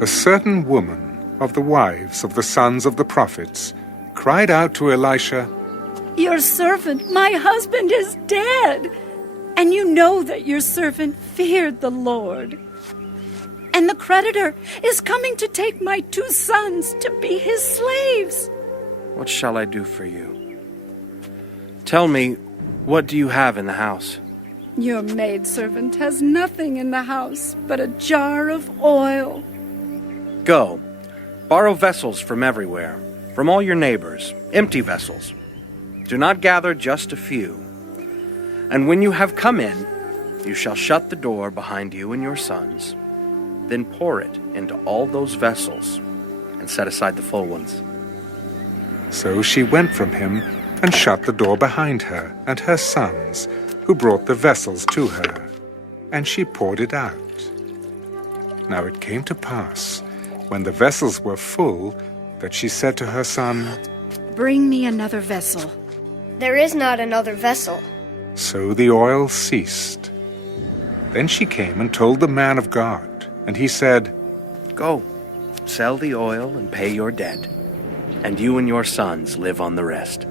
A certain woman of the wives of the sons of the prophets cried out to Elisha, "Your servant, my husband, is dead. And you know that your servant feared the Lord. And the creditor is coming to take my 2 sons to be his slaves." What shall I do for you? Tell me, what do you have in the house? "Your maidservant has nothing in the house but a jar of oil." Go, borrow vessels from everywhere, from all your neighbors, empty vessels. Do not gather just a few. And when you have come in, you shall shut the door behind you and your sons. Then pour it into all those vessels and set aside the full ones. So she went from him and shut the door behind her and her sons, who brought the vessels to her, and she poured it out. Now it came to pass, when the vessels were full, that she said to her son, "Bring me another vessel." "There is not another vessel." So the oil ceased. Then she came and told the man of God, and he said, Go, sell the oil and pay your debt, and you and your sons live on the rest.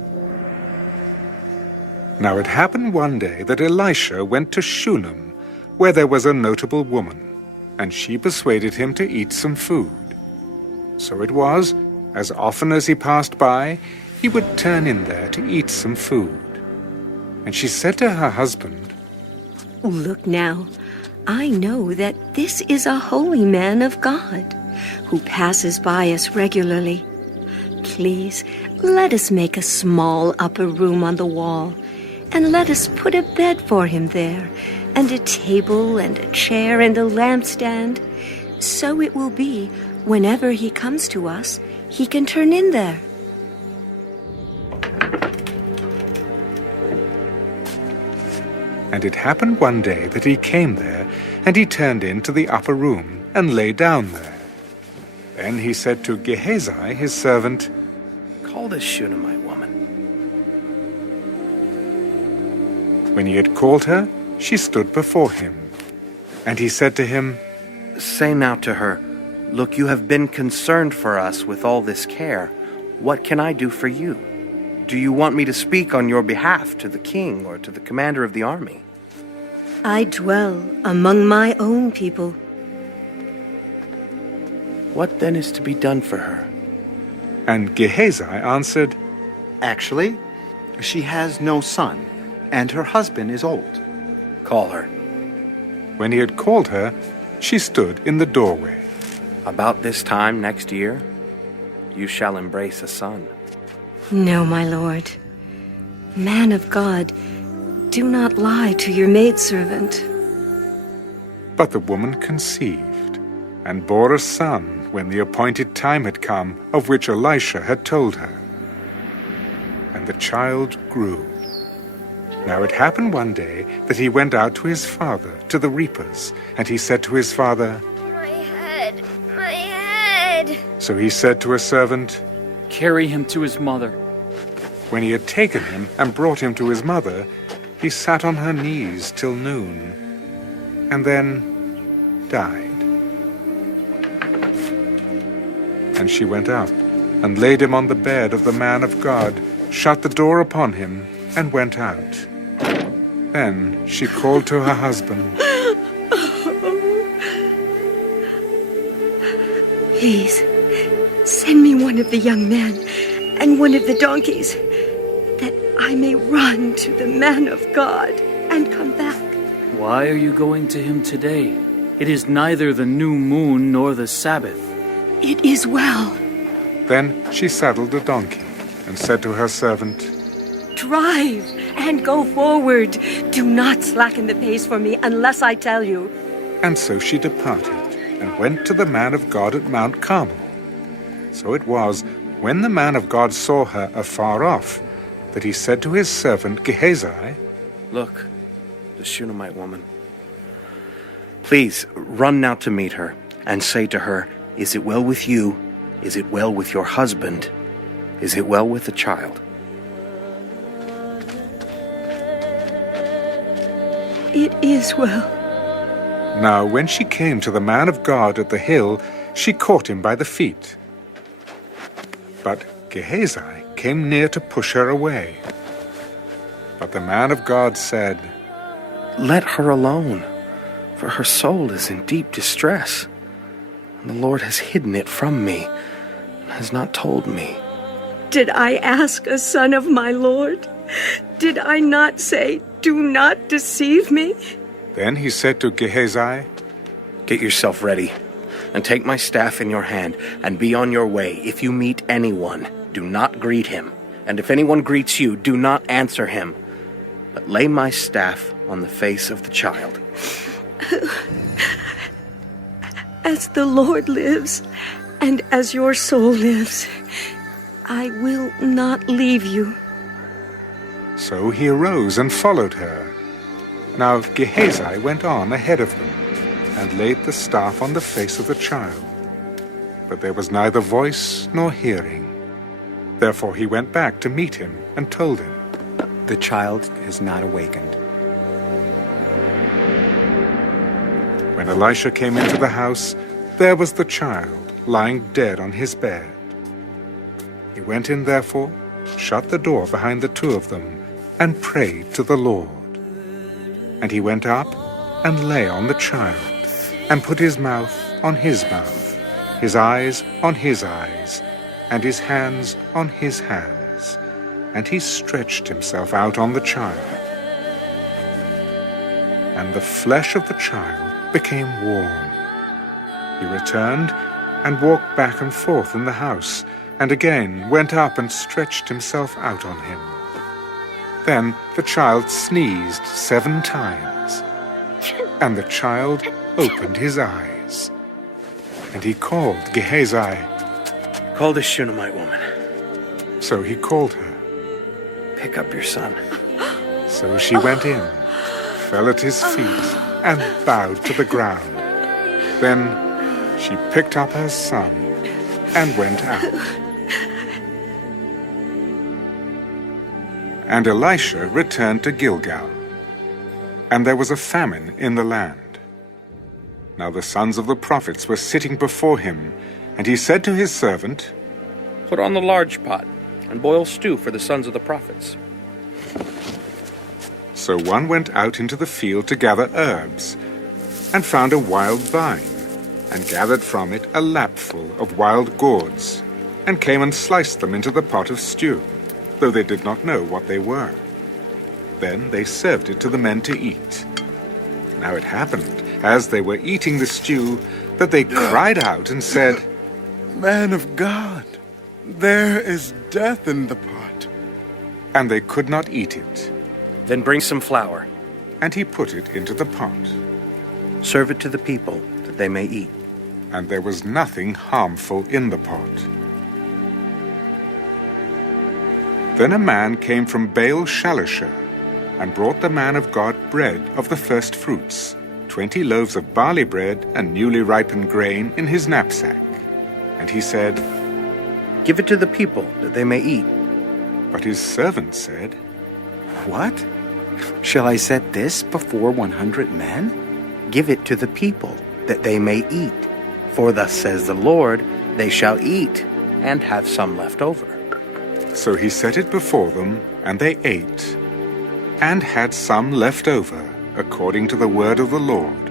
Now it happened one day that Elisha went to Shunem, where there was a notable woman, and she persuaded him to eat some food. So it was, as often as he passed by, he would turn in there to eat some food. And she said to her husband, "Look now, I know that this is a holy man of God, who passes by us regularly. Please, let us make a small upper room on the wall, and let us put a bed for him there, and a table and a chair and a lampstand. So it will be, whenever he comes to us, he can turn in there." And it happened one day that he came there, and he turned into the upper room, and lay down there. Then he said to Gehazi, his servant, Call this Shunammite woman. When he had called her, she stood before him. And he said to him, Say now to her, Look, you have been concerned for us with all this care. What can I do for you? Do you want me to speak on your behalf to the king or to the commander of the army? I dwell among my own people. What then is to be done for her? And Gehazi answered, Actually, she has no son, and her husband is old. Call her. When he had called her, she stood in the doorway. About this time next year, you shall embrace a son. No, my lord. Man of God, do not lie to your maidservant. But the woman conceived, and bore a son when the appointed time had come, of which Elisha had told her. And the child grew. Now it happened one day that he went out to his father, to the reapers, and he said to his father, My head. So he said to a servant, Carry him to his mother. When he had taken him and brought him to his mother, he sat on her knees till noon, and then died. And she went up, and laid him on the bed of the man of God, shut the door upon him, and went out. Then she called to her husband, Please, send me one of the young men and one of the donkeys, that I may run to the man of God and come back. Why are you going to him today? It is neither the new moon nor the Sabbath. It is well. Then she saddled a donkey, and said to her servant, Drive and go forward. Do not slacken the pace for me unless I tell you. And so she departed, and went to the man of God at Mount Carmel. So it was, when the man of God saw her afar off, that he said to his servant Gehazi, Look, the Shunammite woman. Please, run now to meet her, and say to her, Is it well with you? Is it well with your husband? Is it well with the child? It is well. Now when she came to the man of God at the hill, she caught him by the feet. But Gehazi came near to push her away. But the man of God said, Let her alone, for her soul is in deep distress. And the Lord has hidden it from me, and has not told me. Did I ask a son of my Lord? Did I not say, do not deceive me? Then he said to Gehazi, Get yourself ready, and take my staff in your hand, and be on your way. If you meet anyone, do not greet him. And if anyone greets you, do not answer him. But lay my staff on the face of the child. As the Lord lives, and as your soul lives, I will not leave you. So he arose and followed her. Now Gehazi went on ahead of them, and laid the staff on the face of the child. But there was neither voice nor hearing. Therefore he went back to meet him, and told him, The child has not awakened. When Elisha came into the house, there was the child, lying dead on his bed. He went in therefore, shut the door behind the two of them, and prayed to the Lord. And he went up and lay on the child, and put his mouth on his mouth, his eyes on his eyes, and his hands on his hands. And he stretched himself out on the child. And the flesh of the child became warm. He returned and walked back and forth in the house, and again went up and stretched himself out on him. Then the child sneezed 7 times, and the child opened his eyes. And he called Gehazi. Call the Shunammite woman. So he called her. Pick up your son. So she went in, fell at his feet, and bowed to the ground. Then she picked up her son and went out. And Elisha returned to Gilgal. And there was a famine in the land. Now the sons of the prophets were sitting before him, and he said to his servant, Put on the large pot, and boil stew for the sons of the prophets. So one went out into the field to gather herbs, and found a wild vine, and gathered from it a lapful of wild gourds, and came and sliced them into the pot of stew, though they did not know what they were. Then they served it to the men to eat. Now it happened, as they were eating the stew, that they cried out and said, Man of God, there is death in the pot. And they could not eat it. Then bring some flour. And he put it into the pot. Serve it to the people, that they may eat. And there was nothing harmful in the pot. Then a man came from Baal Shalisha, and brought the man of God bread of the first fruits, 20 loaves of barley bread and newly ripened grain in his knapsack. And he said, Give it to the people, that they may eat. But his servant said, What? Shall I set this before 100 men? Give it to the people, that they may eat. For thus says the Lord, they shall eat, and have some left over. So he set it before them, and they ate, and had some left over, according to the word of the Lord.